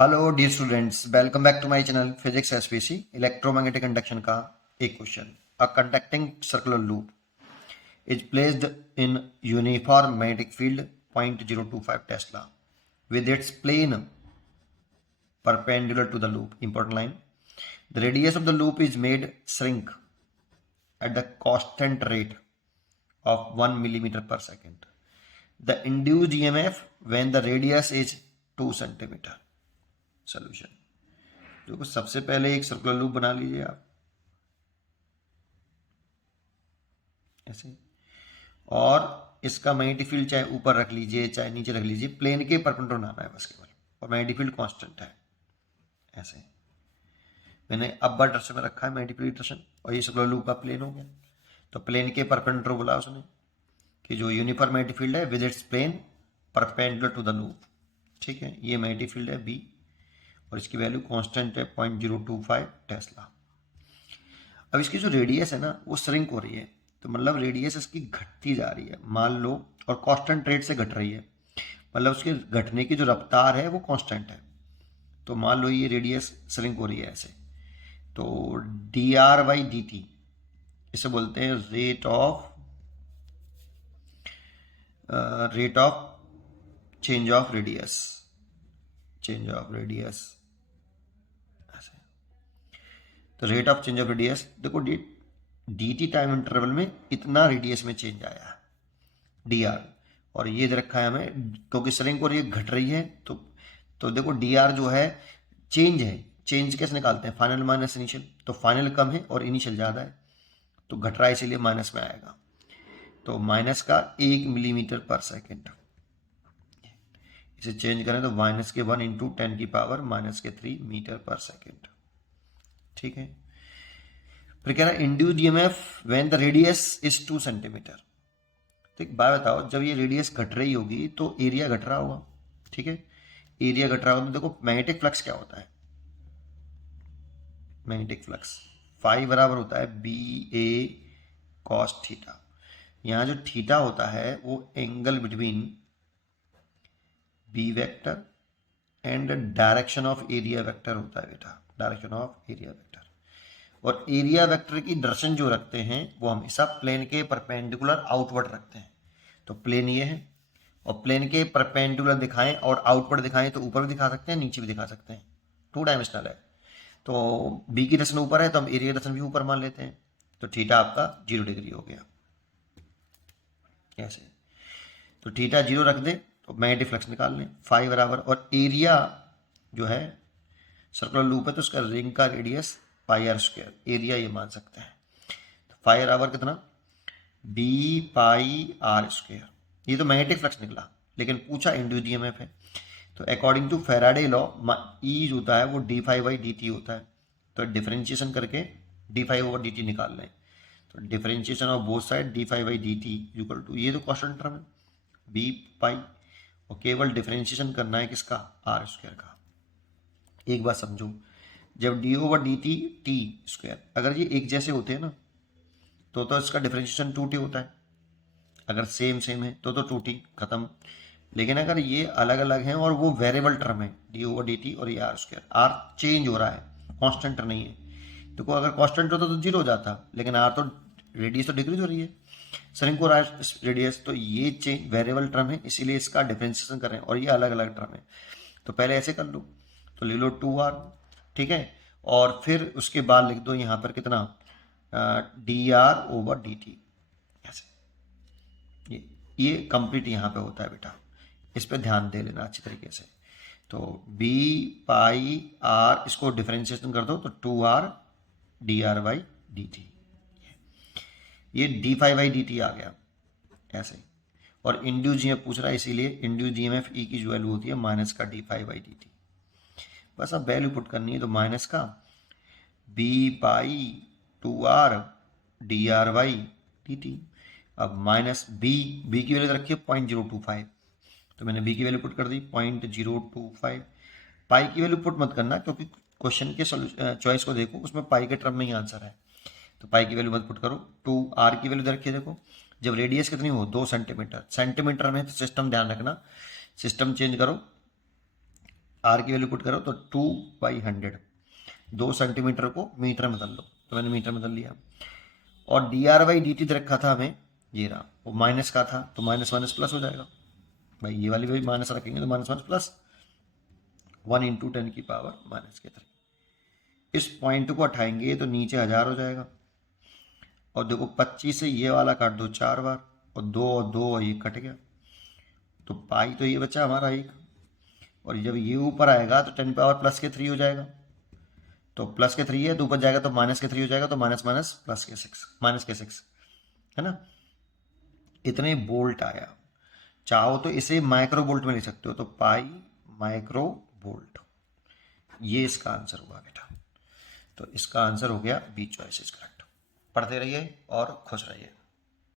Hello dear students, welcome back to my channel physics SPC. Electromagnetic conduction का एक question. A conducting circular loop is placed in uniform magnetic field 0.025 tesla with its plane perpendicular to the loop. Important line. The radius of the loop is made shrink at the constant rate of 1 millimeter per second. The induced EMF when the radius is 2 centimeter. Solution. देखो, सबसे पहले एक circular loop बना लीजिए आप ऐसे, और इसका मैग्नेटिक फील्ड चाहे ऊपर रख लीजिए चाहे नीचे रख लीजिए, प्लेन के परपेंडिकुलर आना है बस केवल, और मैग्नेटिक फील्ड कांस्टेंट है। ऐसे मैंने अपर डायरेक्शन में रखा है मैग्नेटिक फील्ड डायरेक्शन, और ये सर्कुलर लूप का प्लेन हो गया। तो प्लेन के परपेंडिकुलर बोला उसने कि जो यूनिफॉर्म मैग्नेटिक फील्ड है with its plane perpendicular to the loop. ठीक है, ये मैग्नेटिक फील्ड है बी, और इसकी वैल्यू कांस्टेंट है 0.025 टेस्ला। अब इसकी जो रेडियस है ना वो श्रिंक हो रही है, तो मतलब रेडियस इसकी घटती जा रही है मान लो, और कांस्टेंट रेट से घट रही है, मतलब उसके घटने की जो रफ्तार है वो कांस्टेंट है। तो मान लो ये रेडियस श्रिंक हो रही है ऐसे, तो D are by D T इसे बोलते हैं rate of change of radius. तो rate of change of radius देखो, डी टी टाइम इंटरवल में इतना रेडियस में चेंज आया डी आर, और ये दे रखा है हमें क्योंकि श्रिंक और ये घट रही है। तो देखो डी आर जो है चेंज है, चेंज कैसे निकालते हैं, फाइनल माइनस इनिशियल, तो फाइनल कम है और इनिशियल ज़्यादा है, तो घट रहा है इसीलिए माइनस में आएगा। तो माइनस का 1 मिलीमीटर पर सेकेंड, इसे चेंज करें तो माइनस के 1 इंटू 10 की पावर माइनस के 3 मीटर पर सेकेंड। ठीक है, फिर कह रहा है induced EMF when the radius is 2 centimetre. तो एक बात बताओ, जब ये रेडियस घट रही होगी तो एरिया घट रहा होगा। ठीक है, एरिया घट रहा होगा तो देखो मैग्नेटिक फ्लक्स क्या होता है, मैग्नेटिक फ्लक्स फाई बराबर होता है बी ए कॉस थीटा। यहाँ जो थीटा होता है वो angle between B vector and direction of area vector होता है बेटा, डायरेक्शन ऑफ एरिया वेक्टर। और एरिया वेक्टर की डायरेक्शन जो रखते हैं वो हमेशा प्लेन के परपेंडिकुलर आउटवर्ड रखते हैं। तो प्लेन ये है, और प्लेन के परपेंडिकुलर दिखाएं और आउटवर्ड दिखाएं तो ऊपर भी दिखा सकते हैं नीचे भी दिखा सकते हैं, 2 डायमेंशनल है। तो बी की डायरेक्शन ऊपर है तो हम एरिया डायरेक्शन भी ऊपर मान लेते हैं, तो थीटा आपका 0 डिग्री हो गया ऐसे। तो थीटा 0 रख दे तो मैग्नेटिक फ्लक्स निकाल लें फाई बराबर, और एरिया जो है सर्कुलर लूप है तो उसका रिंग का radius pi r square, area ये मान सकते हैं। तो फाई बराबर कितना, बी पाई आर स्क्वायर। ये तो मैग्नेटिक फ्लक्स निकला, लेकिन पूछा इंड्यूस्ड ईएमएफ है, तो according to Faraday law E जो होता है वो d phi by D t होता है। तो डिफरेंशिएशन करके d phi over d t निकाल लें, तो differentiation of both side d phi by D t equal to, ये तो कांस्टेंट टर्म है बी पाई, और केवल डिफरेंशिएशन करना है किसका, आर स्क्वायर का। एक बात समझो, जब D over d T T square अगर ये एक जैसे होते हैं ना तो इसका डिफरेंशिएशन 2t होता है, अगर सेम सेम है तो 2t खत्म। लेकिन अगर ये अलग अलग हैं और वो वेरिएबल टर्म है डी ओवर डी टी और ये आर स्क्वायर, आर चेंज हो रहा है कांस्टेंट नहीं है, देखो अगर कांस्टेंट होता तो 0 हो जाता, लेकिन आर तो रेडियस तो डिक्रीज हो रही है, श्रिंक हो रहा है रेडियस, तो ये चेंज वेरिएबल टर्म है इसीलिए इसका डिफरेंशिएशन करें, और ये अलग अलग टर्म है। तो पहले ऐसे कर लो, तो ले लो 2r, ठीक है, और फिर उसके बाद लिख दो यहाँ पर कितना, D R over d T ऐसे। ये कंप्लीट यहाँ पे होता है बेटा, इस पे ध्यान दे लेना अच्छी तरीके से। तो बी पाई आर इसको डिफरेंशिएशन कर दो तो 2r D R by D T, ये D phi by D T आ गया ऐसे। और इंड्यूस जीएमएफ पूछ रहा है इसीलिए इंड्यूस जीएमएफ ई की जो वैल्यू होती है माइनस का d phi by D t, बस अब वैल्यू पुट करनी है, तो माइनस का B pi 2r D R by D t. अब माइनस बी की वैल्यू रखी है 0.025, तो मैंने बी की वैल्यू पुट कर दी 0.025। पाई की वैल्यू पुट मत करना क्योंकि क्वेश्चन के चॉइस को देखो उसमें पाई के टर्म में ही आंसर है, तो पाई की वैल्यू मत पुट करो। 2r की वैल्यू रखिए, देखो जब रेडियस कितनी हो 2 सेंटीमीटर, सेंटीमीटर में तो सिस्टम ध्यान रखना, सिस्टम चेंज करो, आर की वैल्यू पुट करो तो 2/100, 2 सेंटीमीटर को मीटर में बदल लो, तो मैंने मीटर में बदल लिया। और dr/dt दे रखा था हमें, ये रहा, वो माइनस का था तो माइनस माइनस प्लस हो जाएगा भाई, ये वाली भी माइनस रखेंगे तो माइनस माइनस प्लस, 1 × 10⁻³ इस पॉइंट को हटाएंगे तो नीचे 1000 हो जाएगा। और देखो 25 से ये वाला काट दो 4 बार, और 2 और 2 और ये कट गया, तो पाई तो ये बचा हमारा 1। और जब ये ऊपर आएगा तो 10⁻+3 हो जाएगा, तो +3 है तो ऊपर जाएगा तो -3 हो जाएगा, तो माइनस माइनस -6 है ना। इतने बोल्ट आया। चाहो तो इसे माइक्रो बोल्ट में ले सकते हो, तो पाई माइक्रो बोल्ट, ये इसका आंसर होगा बेटा। तो इसका आंसर हो गया बी चॉइस इज करेक्ट। पढ़ते रहिए और खुश रहिए।